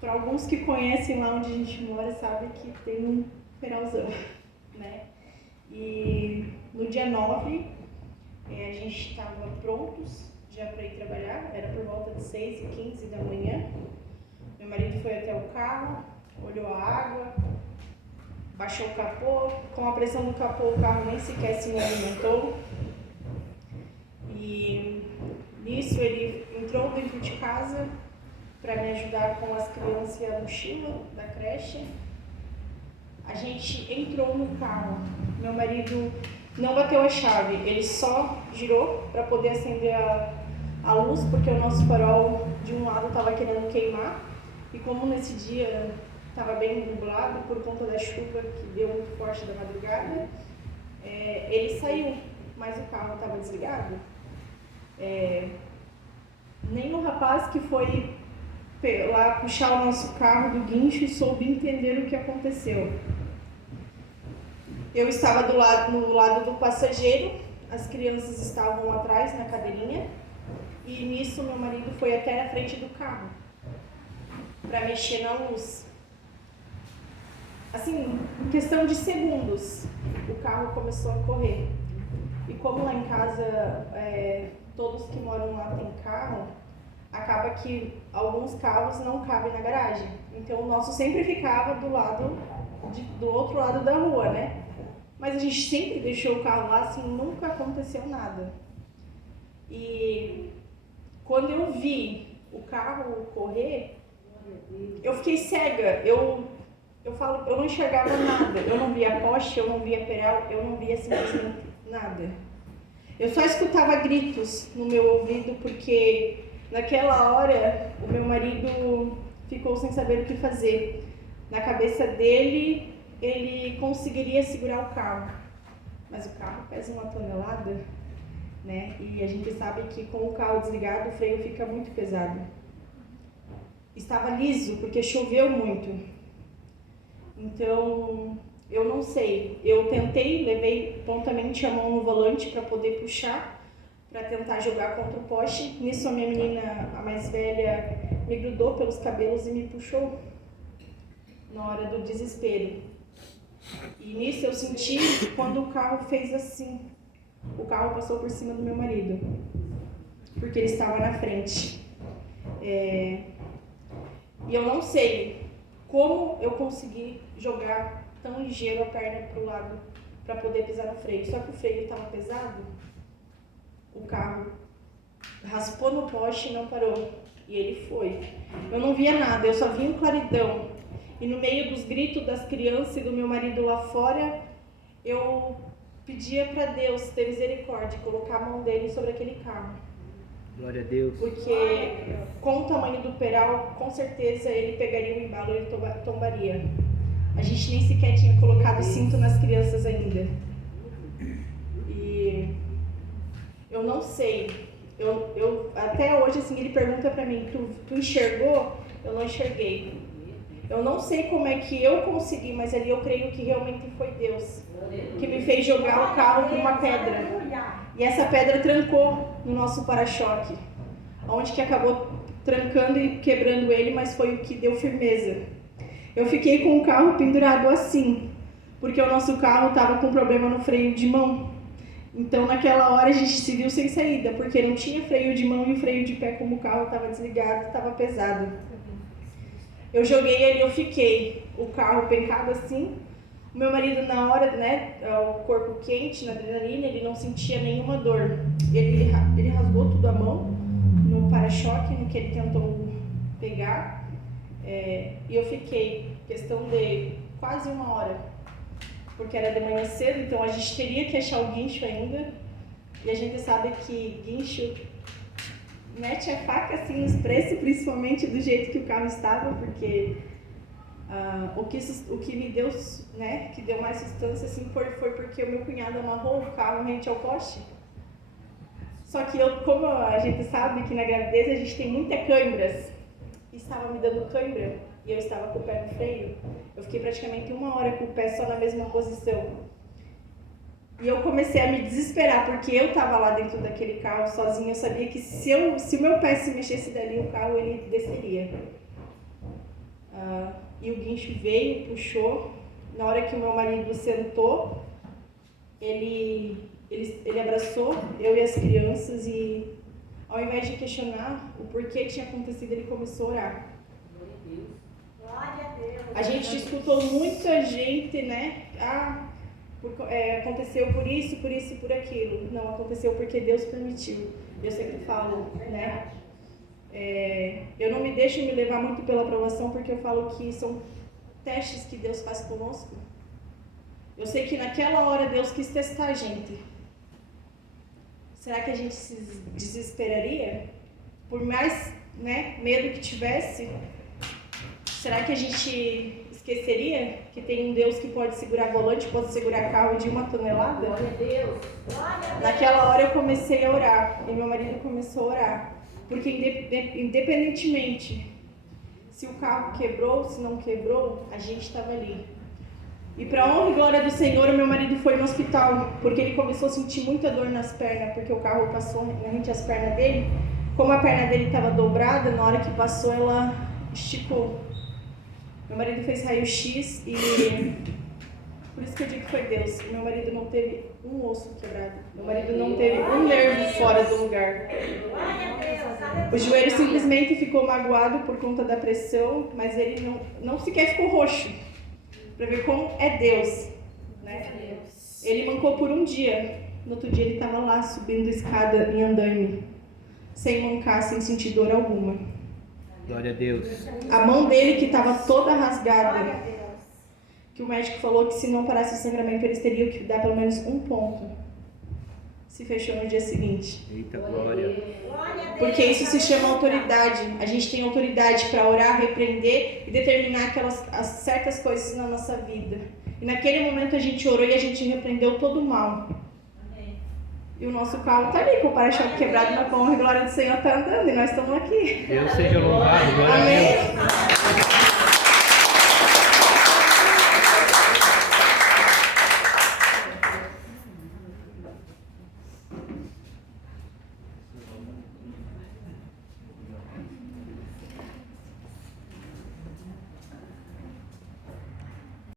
Para alguns que conhecem lá onde a gente mora, sabe que tem um feralzão, né? E no dia 9, a gente estava prontos já para ir trabalhar, era por volta de 6h15 da manhã. Meu marido foi até o carro, olhou a água, baixou o capô, com a pressão do capô o carro nem sequer se movimentou. E nisso ele entrou dentro de casa para me ajudar com as crianças e a mochila da creche. A gente entrou no carro, meu marido não bateu a chave, ele só girou para poder acender a luz, porque o nosso farol de um lado estava querendo queimar, e como nesse dia estava bem nublado por conta da chuva que deu muito forte da madrugada, ele saiu, mas o carro estava desligado. Nem o rapaz que foi lá puxar o nosso carro do guincho soube entender o que aconteceu. Eu estava no lado do passageiro, as crianças estavam atrás na cadeirinha, e nisso meu marido foi até na frente do carro para mexer na luz. Assim, em questão de segundos, o carro começou a correr. E como lá em casa todos que moram lá têm carro, acaba que alguns carros não cabem na garagem. Então o nosso sempre ficava do outro lado da rua, né? Mas a gente sempre deixou o carro lá, assim, nunca aconteceu nada. E quando eu vi o carro correr, eu fiquei cega. Eu não enxergava nada. Eu não via poste, eu não via peral, eu não via simplesmente nada. Eu só escutava gritos no meu ouvido, porque naquela hora o meu marido ficou sem saber o que fazer. Na cabeça dele, ele conseguiria segurar o carro, mas o carro pesa 1 tonelada, né? E a gente sabe que com o carro desligado o freio fica muito pesado. Estava liso porque choveu muito, então eu não sei. Eu tentei, levei prontamente a mão no volante para poder puxar, para tentar jogar contra o poste. Nisso a minha menina, a mais velha, me grudou pelos cabelos e me puxou na hora do desespero. E nisso eu senti quando o carro fez assim. O carro passou por cima do meu marido, porque ele estava na frente. E eu não sei como eu consegui jogar tão ligeiro a perna para o lado para poder pisar no freio. Só que o freio estava pesado, o carro raspou no poste e não parou. E ele foi. Eu não via nada, eu só via um claridão. E no meio dos gritos das crianças e do meu marido lá fora, eu pedia para Deus ter misericórdia, colocar a mão dele sobre aquele carro. Glória a Deus. Porque com o tamanho do peral, com certeza ele pegaria o embalo e ele tombaria. A gente nem sequer tinha colocado cinto nas crianças ainda. E eu não sei. Eu até hoje, assim, ele pergunta para mim, tu enxergou? Eu não enxerguei. Eu não sei como é que eu consegui, mas ali eu creio que realmente foi Deus que me fez jogar o carro por uma pedra. E essa pedra trancou no nosso para-choque, onde que acabou trancando e quebrando ele, mas foi o que deu firmeza. Eu fiquei com o carro pendurado assim, porque o nosso carro estava com problema no freio de mão. Então naquela hora a gente se viu sem saída, porque não tinha freio de mão e freio de pé, como o carro estava desligado, estava pesado. Eu joguei ali, eu fiquei, o carro pencado assim. O meu marido, na hora, né, o corpo quente, na adrenalina, ele não sentia nenhuma dor. Ele rasgou tudo a mão no para-choque, no que ele tentou pegar. E eu fiquei, questão de quase 1 hora, porque era de manhã cedo, então a gente teria que achar o guincho ainda. E a gente sabe que guincho mete a faca assim nos preços, principalmente do jeito que o carro estava, porque o que me deu, né, que deu mais sustância assim, foi porque o meu cunhado amarrou o carro rente ao poste. Só que como a gente sabe que na gravidez a gente tem muitas câimbras, estava me dando cãibra e eu estava com o pé no freio, eu fiquei praticamente 1 hora com o pé só na mesma posição. E eu comecei a me desesperar, porque eu estava lá dentro daquele carro sozinha. Eu sabia que se o meu pé se mexesse dali, o carro ele desceria. E o guincho veio, puxou. Na hora que o meu marido sentou, ele abraçou eu e as crianças e, ao invés de questionar o porquê tinha acontecido, ele começou a orar. A gente escutou muita gente, né? Aconteceu por isso, por isso e por aquilo. Não, aconteceu porque Deus permitiu. Eu sempre falo, né? Eu não me deixo me levar muito pela aprovação, porque eu falo que são testes que Deus faz conosco. Eu sei que naquela hora Deus quis testar a gente. Será que a gente se desesperaria? Por mais, né, medo que tivesse, será que a gente esqueceria que tem um Deus que pode segurar volante, pode segurar carro de 1 tonelada? Glória a Deus. Naquela hora eu comecei a orar e meu marido começou a orar. Porque independentemente se o carro quebrou, se não quebrou, a gente estava ali. E para honra e glória do Senhor, o meu marido foi no hospital, porque ele começou a sentir muita dor nas pernas, porque o carro passou rente às pernas dele. Como a perna dele estava dobrada, na hora que passou, ela esticou. Meu marido fez raio-x e por isso que eu digo que foi Deus. Meu marido não teve um osso quebrado. Meu marido não teve um nervo fora do lugar. O joelho simplesmente ficou magoado por conta da pressão, mas ele não sequer ficou roxo. Para ver como é Deus, né? Ele mancou por um dia. No outro dia ele estava lá subindo a escada em andaime, sem mancar, sem sentir dor alguma. Glória a Deus. A mão dele que estava toda rasgada, que o médico falou que se não parasse o sangramento eles teriam que dar pelo menos um ponto, se fechou no dia seguinte. Eita glória. Porque isso se chama autoridade. A gente tem autoridade para orar, repreender e determinar as certas coisas na nossa vida. E naquele momento a gente orou e a gente repreendeu todo o mal. Amém. E o nosso carro está ali com o para-choque quebrado, mas com a glória do Senhor está andando e nós estamos aqui. Deus seja louvado. Glória a Deus.